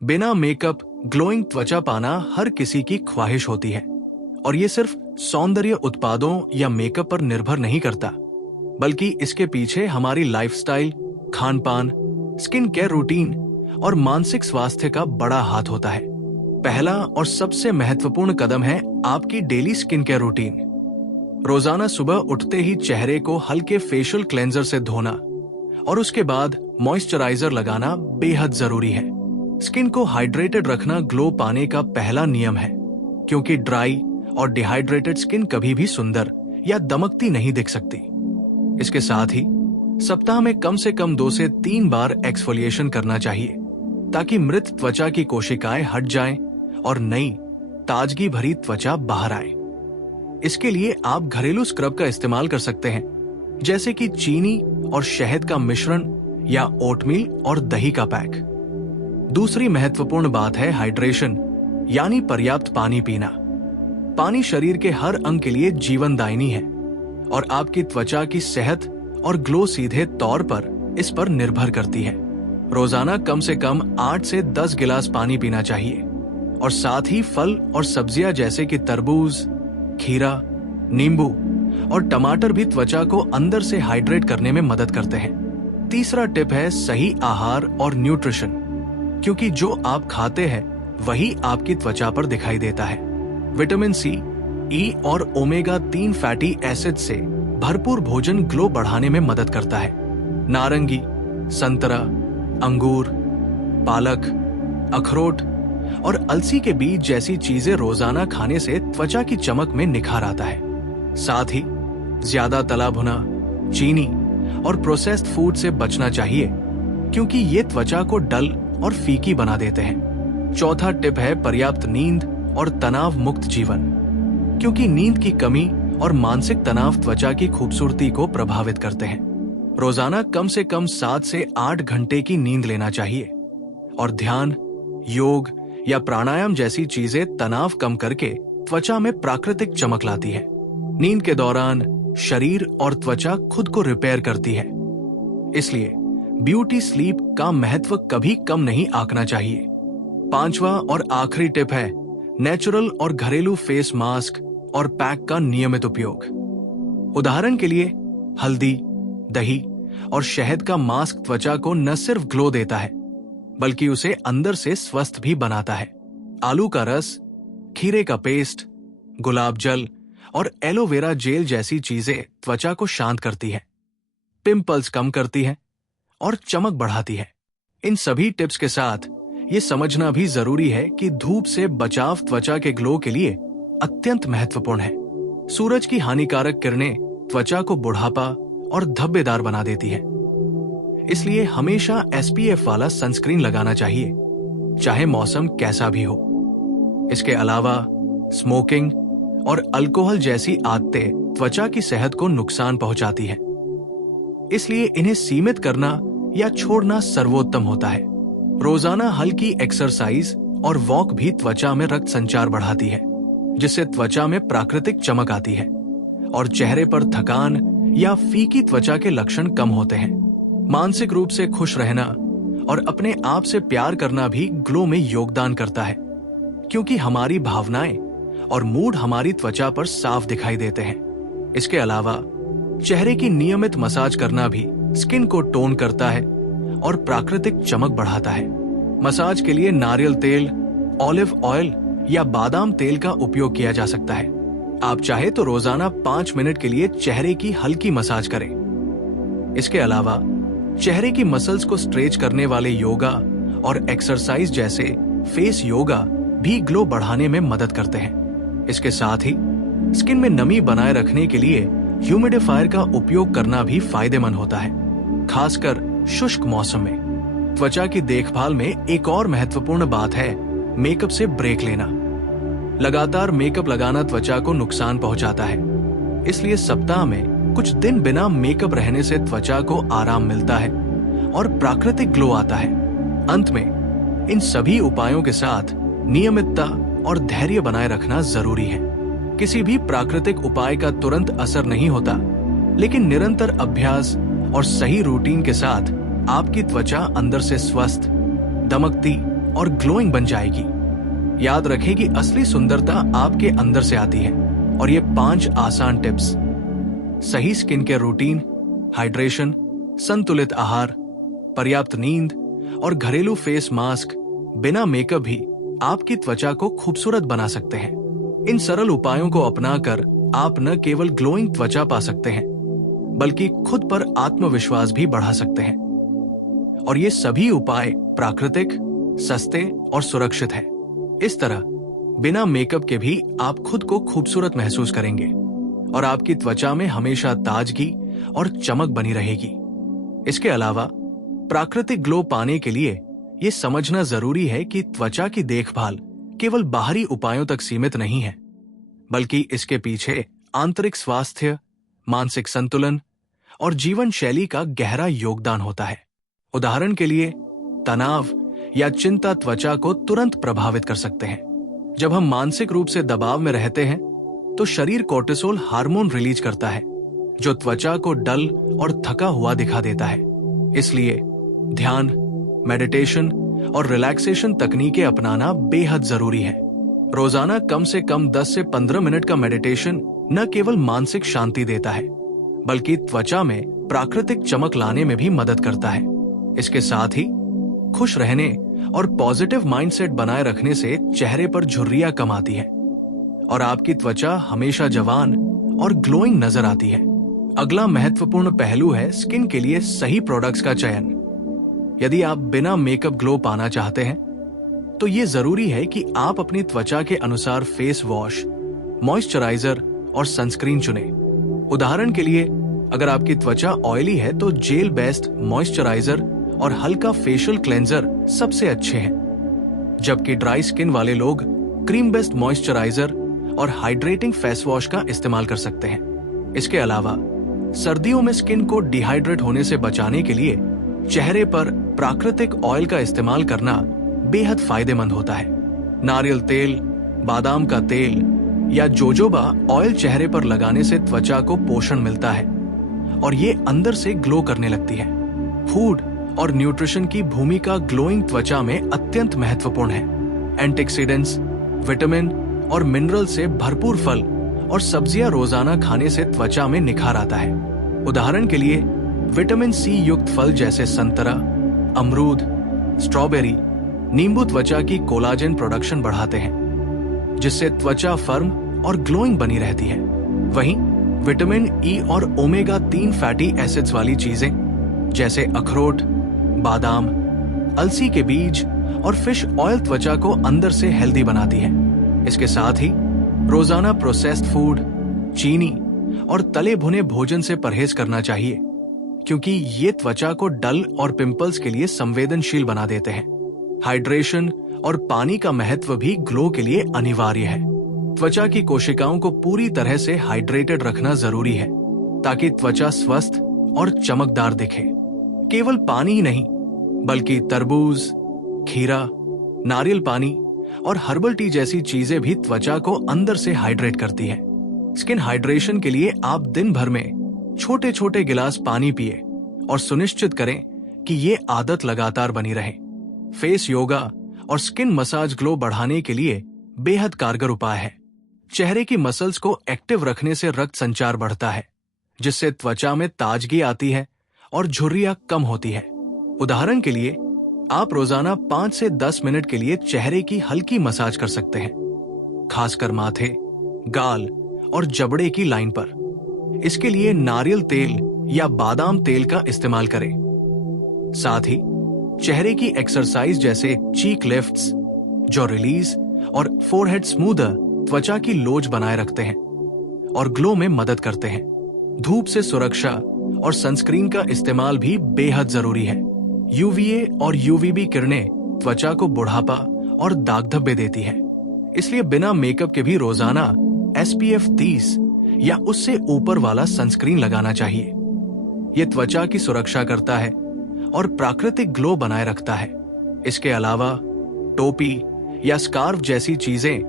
बिना makeup glowing त्वचा पाना हर किसी की ख्वाहिश होती है, और ये सिर्फ सौंदर्य उत्पादों या मेकअप पर निर्भर नहीं करता, बल्कि इसके पीछे हमारी लाइफस्टाइल, खान-पान, स्किन केयर रूटीन और मानसिक स्वास्थ्य का बड़ा हाथ होता है। पहला और सबसे महत्वपूर्ण कदम है आपकी डेली स्किन केयर रूटीन। रोजाना सुबह उठते ही चेहरे को हल्के फेशियल क्लेंजर से धोना और उसके बाद मॉइस्चराइजर लगाना बेहद जरूरी है। स्किन को हाइड्रेटेड रखना ग्लो पाने का पहला नियम है, क्योंकि ड्राई और डिहाइड्रेटेड स्किन कभी भी सुंदर या दमकती नहीं दिख सकती। इसके साथ ही सप्ताह में कम से कम 2 से 3 बार एक्सफोलिएशन करना चाहिए, ताकि मृत त्वचा की कोशिकाएं हट जाएं और नई ताजगी भरी त्वचा बाहर आए। इसके लिए आप घरेलू स्क्रब का इस्तेमाल कर सकते हैं, जैसे कि चीनी और शहद का मिश्रण या ओटमील और दही का पैक। दूसरी महत्वपूर्ण बात है हाइड्रेशन, यानी पर्याप्त पानी पीना। पानी शरीर के हर अंग के लिए जीवनदायिनी है और आपकी त्वचा की सेहत और ग्लो सीधे तौर पर इस पर निर्भर करती है। रोजाना कम से कम 8 से 10 गिलास पानी पीना चाहिए, और साथ ही फल और सब्जियां जैसे कि तरबूज, खीरा, नींबू और टमाटर भी त्वचा को अंदर से हाइड्रेट करने में मदद करते हैं। तीसरा टिप है सही आहार और न्यूट्रिशन, क्योंकि जो आप खाते हैं वही आपकी त्वचा पर दिखाई देता है। विटामिन सी, ई और ओमेगा 3 फैटी एसिड से भरपूर भोजन ग्लो बढ़ाने में मदद करता है। नारंगी, संतरा, अंगूर, पालक, अखरोट और अलसी के बीज जैसी चीजें रोजाना खाने से त्वचा की चमक में निखार आता है। साथ ही ज्यादा तला भुना, चीनी और प्रोसेस्ड फूड से बचना चाहिए, क्योंकि ये त्वचा को डल और फीकी बना देते हैं। चौथा टिप है पर्याप्त नींद और तनाव मुक्त जीवन, क्योंकि नींद की कमी और मानसिक तनाव त्वचा की खूबसूरती को प्रभावित करते हैं। रोजाना कम से कम 7 से 8 घंटे की नींद लेना चाहिए, और ध्यान, योग या प्राणायाम जैसी चीजें तनाव कम करके त्वचा में प्राकृतिक चमक लाती है। नींद के दौरान शरीर और त्वचा खुद को रिपेयर करती है, इसलिए ब्यूटी स्लीप का महत्व कभी कम नहीं आंकना चाहिए। पांचवा और आखिरी टिप है नेचुरल और घरेलू फेस मास्क और पैक का नियमित उपयोग। उदाहरण के लिए हल्दी, दही और शहद का मास्क त्वचा को न सिर्फ ग्लो देता है, बल्कि उसे अंदर से स्वस्थ भी बनाता है। आलू का रस, खीरे का पेस्ट, गुलाब जल और एलोवेरा जेल जैसी चीजें त्वचा को शांत करती है, पिंपल्स कम करती है और चमक बढ़ाती है। इन सभी टिप्स के साथ ये समझना भी जरूरी है कि धूप से बचाव त्वचा के ग्लो के लिए अत्यंत महत्वपूर्ण है। सूरज की हानिकारक किरणें त्वचा को बुढ़ापा और धब्बेदार बना देती है, इसलिए हमेशा SPF वाला सनस्क्रीन लगाना चाहिए, चाहे मौसम कैसा भी हो। इसके अलावा स्मोकिंग और अल्कोहल जैसी आदतें त्वचा की सेहत को नुकसान पहुंचाती है, इसलिए इन्हें सीमित करना या छोड़ना सर्वोत्तम होता है। रोजाना हल्की एक्सरसाइज और वॉक भी त्वचा में रक्त संचार बढ़ाती है, जिससे त्वचा में प्राकृतिक चमक आती है और चेहरे पर थकान या फीकी त्वचा के लक्षण कम होते हैं। मानसिक रूप से खुश रहना और अपने आप से प्यार करना भी ग्लो में योगदान करता है, क्योंकि हमारी भावनाएं और मूड हमारी त्वचा पर साफ दिखाई देते हैं। इसके अलावा चेहरे की नियमित मसाज करना भी स्किन को टोन करता है और प्राकृतिक चमक बढ़ाता है। मसाज के लिए नारियल तेल, ऑलिव ऑयल या बादाम तेल का उपयोग किया जा सकता है। आप चाहे तो रोजाना 5 मिनट के लिए चेहरे की हल्की मसाज करें। इसके अलावा चेहरे की मसल्स को स्ट्रेच करने वाले योगा और एक्सरसाइज जैसे फेस योगा भी ग्लो बढ़ाने में मदद करते हैं। इसके साथ ही स्किन में नमी बनाए रखने के लिए ह्यूमिडिफायर का उपयोग करना भी फायदेमंद होता है, खासकर शुष्क मौसम में। त्वचा की देखभाल में एक और महत्वपूर्ण बात है मेकअप से ब्रेक लेना। लगातार मेकअप लगाना त्वचा को नुकसान पहुंचाता है, इसलिए सप्ताह में कुछ दिन बिना मेकअप रहने से त्वचा को आराम मिलता है और प्राकृतिक ग्लो आता है। अंत में इन सभी उपायों के साथ नियमितता और धैर्य बनाए रखना जरूरी है। किसी भी प्राकृतिक उपाय का तुरंत असर नहीं होता, लेकिन निरंतर अभ्यास और सही रूटीन के साथ आपकी त्वचा अंदर से स्वस्थ, दमकती और ग्लोइंग बन जाएगी। याद रखें कि असली सुंदरता आपके अंदर से आती है और ये 5 आसान टिप्स, सही स्किन केयर रूटीन, हाइड्रेशन, संतुलित आहार, पर्याप्त नींद और घरेलू फेस मास्क बिना मेकअप भी आपकी त्वचा को खूबसूरत बना सकते हैं। इन सरल उपायों को अपनाकर आप न केवल ग्लोइंग त्वचा पा सकते हैं, बल्कि खुद पर आत्मविश्वास भी बढ़ा सकते हैं। और ये सभी उपाय प्राकृतिक, सस्ते और सुरक्षित हैं। इस तरह बिना मेकअप के भी आप खुद को खूबसूरत महसूस करेंगे और आपकी त्वचा में हमेशा ताजगी और चमक बनी रहेगी। इसके अलावा प्राकृतिक ग्लो पाने के लिए ये समझना जरूरी है कि त्वचा की देखभाल केवल बाहरी उपायों तक सीमित नहीं है, बल्कि इसके पीछे आंतरिक स्वास्थ्य, मानसिक संतुलन और जीवन शैली का गहरा योगदान होता है। उदाहरण के लिए, तनाव या चिंता त्वचा को तुरंत प्रभावित कर सकते हैं। जब हम मानसिक रूप से दबाव में रहते हैं तो शरीर कोर्टिसोल हार्मोन रिलीज करता है, जो त्वचा को डल और थका हुआ दिखा देता है। इसलिए ध्यान, मेडिटेशन और रिलैक्सेशन तकनीकें अपनाना बेहद जरूरी है। रोजाना कम से कम 10 से 15 मिनट का मेडिटेशन न केवल मानसिक शांति देता है, बल्कि त्वचा में प्राकृतिक चमक लाने में भी मदद करता है। इसके साथ ही खुश रहने और पॉजिटिव माइंडसेट बनाए रखने से चेहरे पर झुर्रियां कम आती है और आपकी त्वचा हमेशा जवान और ग्लोइंग नजर आती है। अगला महत्वपूर्ण पहलू है स्किन के लिए सही प्रोडक्ट्स का चयन। यदि आप बिना मेकअप ग्लो पाना चाहते हैं, तो ये जरूरी है कि आप अपनी त्वचा के अनुसार फेस वॉश, मॉइस्चराइजर और सनस्क्रीन चुनें। उदाहरण के लिए, अगर आपकी त्वचा ऑयली है तो जेल बेस्ड मॉइस्चराइजर और हल्का फेशियल क्लेंजर सबसे अच्छे हैं, जबकि ड्राई स्किन वाले लोग क्रीम बेस्ड मॉइस्चराइजर और हाइड्रेटिंग फेस वॉश का इस्तेमाल कर सकते हैं। इसके अलावा सर्दियों में स्किन को डिहाइड्रेट होने से बचाने के लिए चेहरे पर प्राकृतिक ऑयल का इस्तेमाल करना बेहद फायदेमंद होता है। नारियल तेल, बादाम का तेल या जोजोबा ऑयल चेहरे पर लगाने से त्वचा को पोषण मिलता है और ये अंदर से ग्लो करने लगती है। फूड और न्यूट्रिशन की भूमिका ग्लोइंग त्वचा में अत्यंत महत्वपूर्ण है। एंटीऑक्सीडेंट्स, विटामिन और मिनरल से भरपूर फल और सब्जियां रोजाना खाने से त्वचा में निखार आता है। उदाहरण के लिए, विटामिन सी युक्त फल जैसे संतरा, अमरूद, स्ट्रॉबेरी, नींबू त्वचा की कोलाजन प्रोडक्शन बढ़ाते हैं, जिससे त्वचा फर्म और ग्लोइंग बनी रहती है। वहीं विटामिन ई और ओमेगा 3 फैटी एसिड्स वाली चीजें जैसे अखरोट, बादाम, अलसी के बीज और फिश ऑयल त्वचा को अंदर से हेल्दी बनाती है। इसके साथ ही रोजाना प्रोसेस्ड फूड, चीनी और तले भुने भोजन से परहेज करना चाहिए, क्योंकि ये त्वचा को डल और पिंपल्स के लिए संवेदनशील बना देते हैं। हाइड्रेशन और पानी का महत्व भी ग्लो के लिए अनिवार्य है। त्वचा की कोशिकाओं को पूरी तरह से हाइड्रेटेड रखना जरूरी है, ताकि त्वचा स्वस्थ और चमकदार दिखे। केवल पानी ही नहीं, बल्कि तरबूज, खीरा, नारियल पानी और हर्बल टी जैसी चीजें भी त्वचा को अंदर से हाइड्रेट करती है। स्किन हाइड्रेशन के लिए आप दिन भर में छोटे छोटे गिलास पानी पिए और सुनिश्चित करें कि ये आदत लगातार बनी रहे। फेस योगा और स्किन मसाज ग्लो बढ़ाने के लिए बेहद कारगर उपाय है। चेहरे की मसल्स को एक्टिव रखने से रक्त संचार बढ़ता है, जिससे त्वचा में ताजगी आती है और झुर्रियां कम होती है। उदाहरण के लिए, आप रोजाना 5 से 10 मिनट के लिए चेहरे की हल्की मसाज कर सकते हैं, खासकर माथे, गाल और जबड़े की लाइन पर। इसके लिए नारियल तेल या बादाम तेल का इस्तेमाल करें। साथ ही चेहरे की एक्सरसाइज जैसे चीक लिफ्ट्स, जॉ रिलीज और फोरहेड स्मूदर त्वचा की लोच बनाए रखते हैं और ग्लो में मदद करते हैं। धूप से सुरक्षा और सनस्क्रीन का इस्तेमाल भी बेहद जरूरी है। यूवीए और यूवीबी किरणें त्वचा को बुढ़ापा और दाग धब्बे देती है, इसलिए बिना मेकअप के भी रोजाना SPF 30 या उससे ऊपर वाला सनस्क्रीन लगाना चाहिए। यह त्वचा की सुरक्षा करता है और प्राकृतिक ग्लो बनाए रखता है। इसके अलावा टोपी या स्कार्फ जैसी चीजें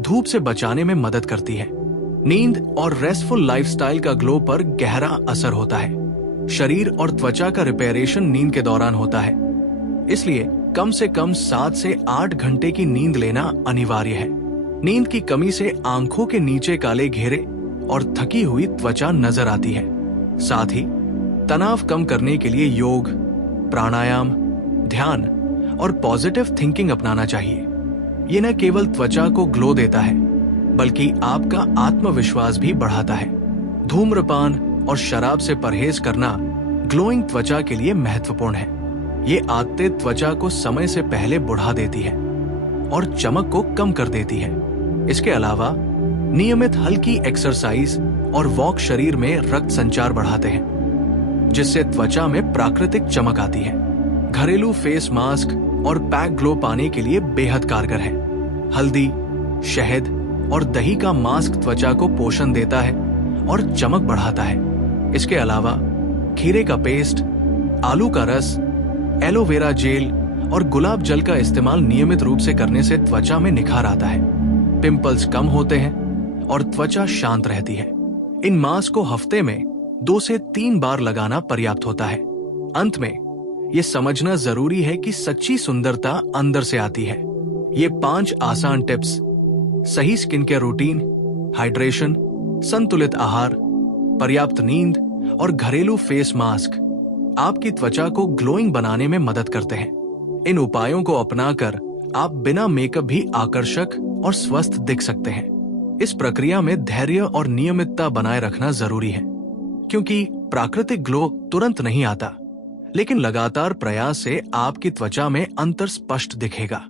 धूप से बचाने में मदद करती है। नींद और रेस्टफुल लाइफस्टाइल का ग्लो पर गहरा असर होता है। शरीर और त्वचा का रिपेयरेशन नींद के दौरान होता है, इसलिए कम से कम 7 से 8 घंटे की नींद लेना अनिवार्य है। नींद की कमी से आंखों के नीचे काले घेरे और थकी हुई त्वचा नजर आती है। साथ ही तनाव कम करने के लिए योग, प्राणायाम, ध्यान और पॉजिटिव थिंकिंग अपनाना चाहिए। ये न केवल त्वचा को ग्लो देता है, बल्कि आपका आत्मविश्वास भी बढ़ाता है। धूम्रपान और शराब से परहेज करना ग्लोइंग त्वचा के लिए महत्वपूर्ण है। ये आदतें त्वचा को समय से पहले बुढ़ा देती है और चमक को कम कर देती है। इसके अलावा नियमित हल्की एक्सरसाइज और वॉक शरीर में रक्त संचार बढ़ाते हैं, जिससे त्वचा में प्राकृतिक चमक आती है। घरेलू फेस मास्क और पैक ग्लो पाने के लिए बेहद कारगर है। हल्दी, शहद और दही का मास्क त्वचा को पोषण देता है और चमक बढ़ाता है। इसके अलावा खीरे का पेस्ट, आलू का रस, एलोवेरा जेल और गुलाब जल का इस्तेमाल नियमित रूप से करने से त्वचा में निखार आता है, पिंपल्स कम होते हैं और त्वचा शांत रहती है। इन मास्क को हफ्ते में 2 से 3 बार लगाना पर्याप्त होता है। अंत में ये समझना जरूरी है कि सच्ची सुंदरता अंदर से आती है। ये 5 आसान टिप्स, सही स्किन केयर रूटीन, हाइड्रेशन, संतुलित आहार, पर्याप्त नींद और घरेलू फेस मास्क आपकी त्वचा को ग्लोइंग बनाने में मदद करते हैं। इन उपायों को अपनाकर आप बिना मेकअप भी आकर्षक और स्वस्थ दिख सकते हैं। इस प्रक्रिया में धैर्य और नियमितता बनाए रखना जरूरी है, क्योंकि प्राकृतिक ग्लो तुरंत नहीं आता, लेकिन लगातार प्रयास से आपकी त्वचा में अंतर स्पष्ट दिखेगा।